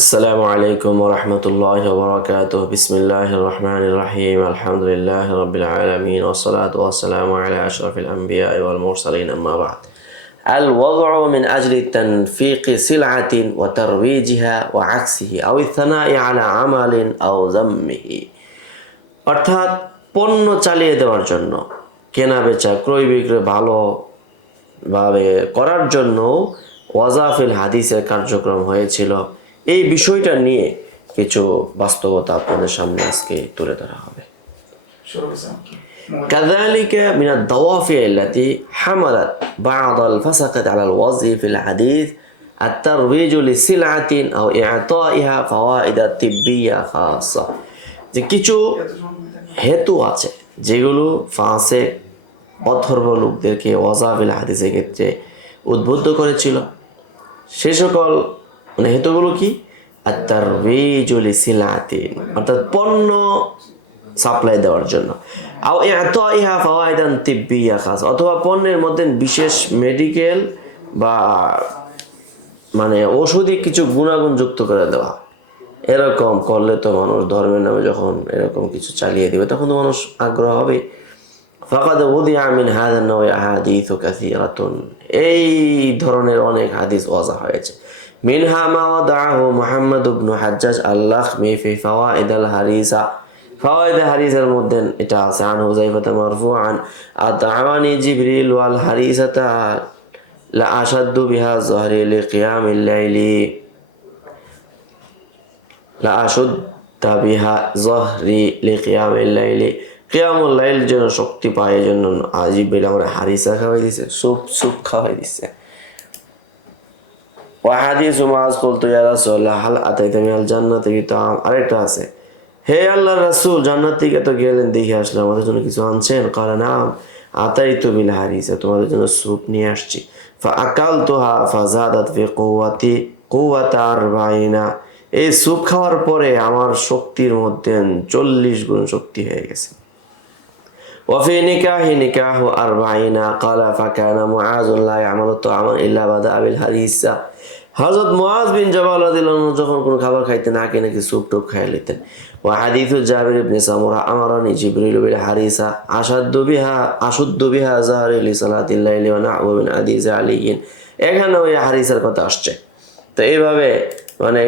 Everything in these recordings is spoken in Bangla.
السلام عليكم ورحمة الله وبركاته. بسم الله الرحمن الرحيم. الحمد لله رب العالمين، والصلاة والسلام على أشرف الأنبياء والمرسلين، أما بعد. الوضع من أجل تنفيق سلعة وترويجها وعكسه أو الثناء على عمل أو ذمه অর্থাৎ পণ্য চালিয়ে দেওয়ার জন্য, কেনা বেচা ক্রয় বিক্রয় ভালোভাবে করার জন্য ওয়াজাফিল হাদিসের কার্যক্রম হয়েছিল। এই বিষয়টা নিয়ে কিছু বাস্তবতা আপনাদের সামনে আজকে তুলে ধরা হবে। كذلك من الدوافع التي حملت بعض الفسقة على الوضع في الحديث الترويج لسلعة أو إعطائها فوائد طبية خاصة. যে কিছু হেতু আছে যেগুলো ফাসিক অথর্ব লোকদেরকে ওয়াজাফিল হাদিসের ক্ষেত্রে উদ্বুদ্ধ করেছিল। সে সকল হেতুগুলো কি? আত-তারওয়ীজু লিসিলাতিন, অর্থাৎ পণ্য সাপ্লাই দেওয়ার জন্য, আও ইআতাইহা ফাওয়াইদান তিব্বিয়া খাস, অথবা পণ্যের মধ্যে বিশেষ মেডিকেল বা ঔষধি কিছু গুণাগুণ যুক্ত করে দেওয়া। এরকম করলে তো মানুষ ধর্মের নামে যখন এরকম কিছু চালিয়ে দিবে তখন তো মানুষ আগ্রহ হবে। ফাকাদ উদিআ মিন হাযা নাওই আহাদিসু কাসীরাতুন, এই ধরনের অনেক হাদিস ওয়াজা হয়েছে। মিনহা মা ওয়াদাহু মুহাম্মদ ইবনে হাজ্জাজ আল-লাখমি ফি ফাওয়াইদ আল-হারিসা, ফাওয়াইদ হারিসার মধ্যে এটা আছে। আন হুযাইফা মারফুআন আতআমানি জিবরিল ওয়াল হারিসাতা লা আশাদ্দু বিহা যহরি লিকিয়ামিল লাইলি, লা আশুদ্দা বিহা যহরি লিকিয়ামিল লাইলি, কিয়ামুল লাইল যেন শক্তি পায় এই জন্য জিবরিল আমার হারিসা খাওয়াই দিছে, সুপ খাওয়াই দিছে। ওয়া হাদিসু মুআজ কুলতু ইয়া রাসূলুল্লাহ হাল আতাইতা মিনাল জান্নাতি বিতাম, আরেকটা আছে, হে আল্লাহর রাসূল, জান্নাত থেকে তো গেলেন, দেখে আসলাম, আমাদের জন্য কিছু আনছেন? ক্বালা নাম আতাইতু বিল হারিসা, তোমাদের জন্য স্যুপ নিয়ে আসছি। ফা আকালতুহা ফাজাদাত ফি কুওয়াতা 40, এই স্যুপ খাওয়ার পরে আমার শক্তির মধ্যে 40 গুণ শক্তি হয়ে গেছে। ওয়াফি নিকাহু 40, ক্বালা ফাকানা মুআযুন লা ইয়ামালু তাআমান ইল্লা বাদা বিল হারিসা, হযরত মুআজ বিন জাবাল রাদিয়াল্লাহু আনহু যখন কোনো খাবার খাইতেন আগে নাকি স্যুপ টুপ খাইয়ে নিতেন। ওয়া হাদিসু জাবির ইবনে সামুরা আমারানি জিবরিল বিল হারিসা আশুদ্দু বিহা যাহরি লিসালাতিল লাইলি ওয়া না'উ মিন হাদিস আলিয়্যিন, এখানে ওই হারিসার কথা আসছে। তো এইভাবে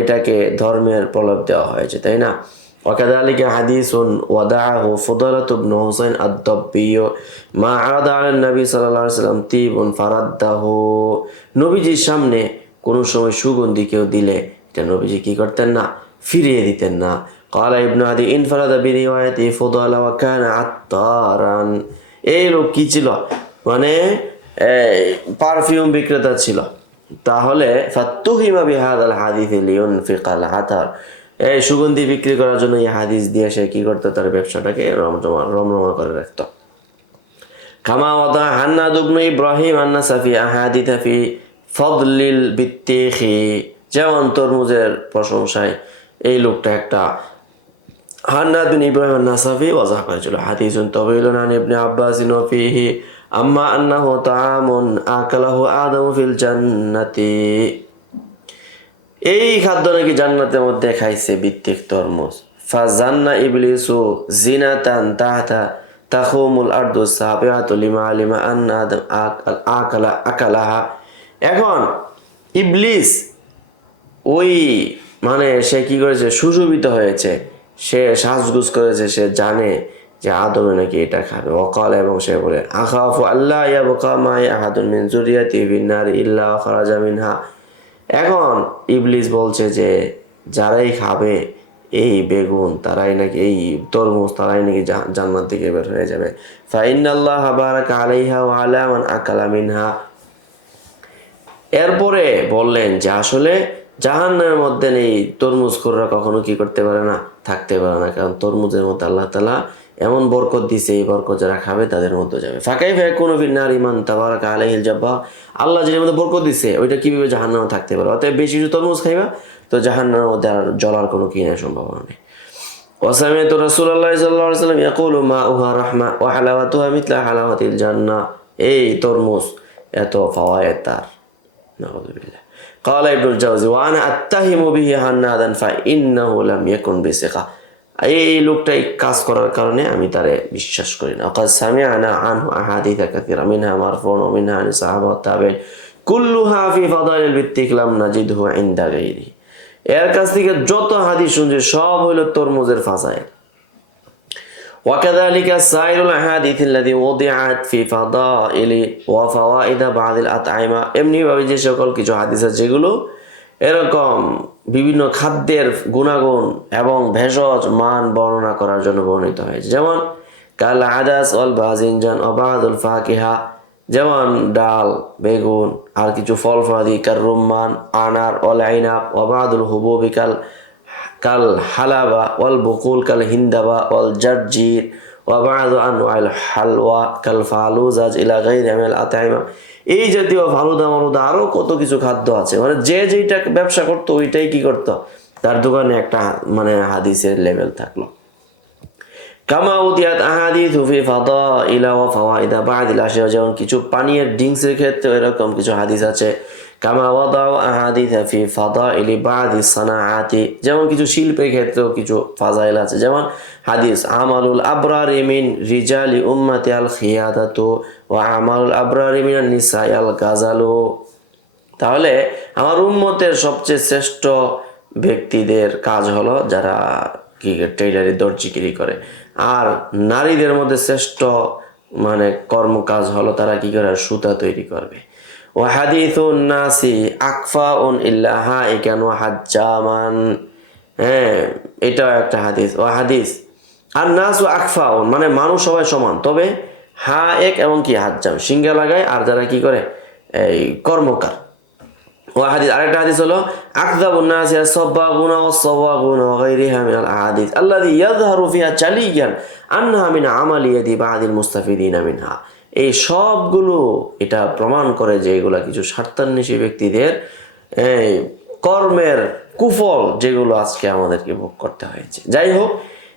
এটাকে ধর্মের প্রলোভ দেওয়া হয়েছে, তাই না? ওয়াকাযালিকা হাদিসুন ওয়াদাআহু ফুদালাত ইবনে হুসাইন আদ-দাব্বি মা আরাদা আলা নবী সাল্লাল্লাহু আলাইহি ওয়াসাল্লাম তিবুন ফারাদ্দাহু, নবীজির সামনে কোন সময় সুগন্ধি কেউ দিলে এটা নবীজি কি করতেন না? ফিরিয়ে দিতেন না। ক্বালা ইবনু আদি ইনফারাদা বিরিওয়ায়াতি ফুদালা ওয়া কানা আত্তারান, এই লোক কি ছিল? পারফিউম বিক্রেতা ছিল। তাহলে ফাত্তুহিমা বিহাদাল হাদিস লিউনফিকাল আতার, এই সুগন্ধি বিক্রি করার জন্য এই হাদিস দিয়ে সে কি করতো? তার ব্যবসাটাকে রমরমা করে রাখতো। কামা ওয়াদা হান্নাদ ইবনে ইব্রাহিম আন-নাসাফি আহাদিথা ফি ফদলিল বিত্তিখি, যেমন তরমুজের প্রশংসায় এই লোকটা একটা হান্নাদ বিন ইব্রাহিম আন-নাসাফি ওয়াজা করেছিল। হাদিসুন তাওয়িলুন আন ইবনে আব্বাস ফিহি আম্মা আন্নাহু তাআমুন আকালাহু আদামু ফিল জান্নাতি, এই খাদ্য নাকি জান্নাতের মধ্যে খাইছে বিত্তিক তরমুজ। ফাজান্না ইবলিসু জিনাতান তাহতা তাখুমুল আরদু সাবিআতু লিমা আলিমা আন্না আদম আকালাহা, এখন ইবলিস ওই সে কি করেছে? সুশোভিত হয়েছে, সে সাজগুজ করেছে, সে জানে যে আদমে নাকি এটা খাবে। ওয়াকাল, এবং সে বলে আখাফু আল্লাহ ইয়াবকা মাই আহাদুন মিন যুরিয়াতি ফিন নার ইল্লা খারাজা মিনহা, এখন ইবলিস বলছে যে যারাই খাবে এই বেগুন, তারাই নাকি এই তরমুজ, তারাই নাকি জান্নাত থেকে বের হয়ে যাবে। ফা ইন্নাল্লাহা বারাকা আলাইহা ওয়া আলা মান আকালা মিনহা, এরপরে বললেন যে আসলে জাহান্নামের মধ্যে এই তরমুজখোররা কখনো কি করতে পারে না? থাকতে পারে না, কারণ তরমুজের মধ্যে আল্লাহ তাআলা এমন বরকত দিছে, এই বরকত যারা খাবে তাদের মধ্যে যাবে। ফাকাইফা ইয়াকুনু ফিন নারি মান তাবারাকা আলাইহিল জাব্বার, আল্লাহ যেটার মধ্যে বরকত দিছে ওইটা কিভাবে জাহান্নামে থাকতে পারে? অতএব বেশি তরমুজ খাইবা তো জাহান্নামের মধ্যে আর জ্বলার কোনো সম্ভাবনা নেই। ওয়াসামিতু রাসূলুল্লাহ সাল্লাল্লাহু আলাইহি ওয়াসাল্লাম ইয়াকুলু মাউহা রাহমা ওয়া হালাওয়াতুহা মিথলা হালাওয়াতিল জান্নাহ, এই তরমুজ এত ফাওয়ায়েদ তার, নাউযুবিল্লাহ। قال ابن الجوزي وانا اتهم به هنادا فانه لم يكن بثقه এই লোকটা এই কাজ করার কারণে আমি তারে বিশ্বাস করি না وقد سمعنا عنه احاديث كثيره منها مرفوع ومنها عن الصحابه والتابعين كلها في فضائل البتيك لم نجده عند غيره এর কাছ থেকে যত হাদিস শুনছি সব হলো তরমুজের ফাজাইল وكذلك سائر الاحاديث التي وضعت في فضائل وفوائد بعض الاطعمه এমনি ভাবে যে সকল কিছু হাদিস আছে যেগুলো এরকম বিভিন্ন খাদ্যের গুণাগুণ এবং ভেষজ মান বর্ণনা করার জন্য বর্ণিত হয়েছে যেমন কাল আদাস ওয়াল বাজিনজান ওয়া বাদুল ফাকিহা যেমন ডাল বেগুন আর কিছু ফল ফলাদি কার রুম্মান আনার ওয়াল আইনাব ওয়া বাদুল হুবুবি কাল হালাবা ওয়াল বুকুল কাল হিন্দাবা ওয়াল জারজির ওয়া বাদু আনওয়াল হালওয়া কাল ফালুজাজ ইলা গায়রি মিনাল আতাইমা এই জাতীয় ফালুদা মালুদা আরো কত কিছু খাদ্য আছে মানে যে যেটা ব্যবসা করতো ওইটাই কি করতো তার দোকানে একটা মানে হাদিসের লেভেল থাকলো কামা উতিয়াত আহাদিসু ফি ফাদাইলা ওয়া ফাওয়াইদা বা'দিল আশিয়া যেমন কিছু পানীয় ড্রিঙ্কসের ক্ষেত্রে এরকম কিছু হাদিস আছে কামা ওয়াদাউ আহাদিসা ফি ফাদাইলি বা'দি সানাআতি যেমন কিছু শিল্পের ক্ষেত্রেও কিছু ফাজাইল আছে যেমন হাদিস আমালুল আবরারি মিন রিজালি উম্মতি আল খিয়াদাতু ওয়া আমালুল আবরারি মিনান নিসাই আল গাজালু তাহলে আমার উম্মতের সবচেয়ে শ্রেষ্ঠ ব্যক্তিদের কাজ হলো যারা কি টেইলারি দর্জিগিরি করে আর নারীদের মধ্যে শ্রেষ্ঠ মানে কর্মকাজ হলো তারা কি করে সুতা তৈরি করবে ওয়া হাদিসুন নাসি আকফাউন ইল্লা হাইকান ওয়া হাজ্জামান হ্যাঁ এটা একটা হাদিস ওয়া হাদিস আর নাসু আকফাউন মানে মানুষ সবাই সমান তবে হায়েক এবং কি হাজ্জাম সিংহা লাগায় আর যারা কি করে এই কর্মকার ওয়া হাদিস আরেকটা হাদিস হলো আকযাবুন নাসি as-sabbaguna was-sawaguna ওয়া গায়রিহা মিনাল আহাদিস আল্লাযী ইয়াযহারু ফিহা চালিয়ান আন্নাহা মিন আমালি ইয়াদি বা'দিল মুস্তাফিদিনা মিনহা এই সবগুলো এটা প্রমাণ করে যে এগুলা কিছু স্বার্থান্বেষী ব্যক্তিদের এই কর্মের কুফল যেগুলো আজকে আমাদেরকে ভোগ করতে হয়েছে যাই হোক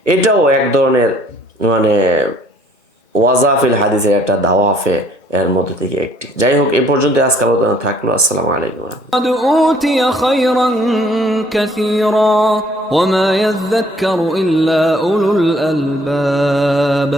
এটাও এক ধরনের মানে ওয়াজাফিল হাদিসের একটা দাওয়াফে এর মধ্যে থেকে একটি যাই হোক এই পর্যন্ত আজকে আলোচনা থাকলো আসসালামু আলাইকুম قد أوتي خيرا كثيرا وما يذكر إلا أولو الألباب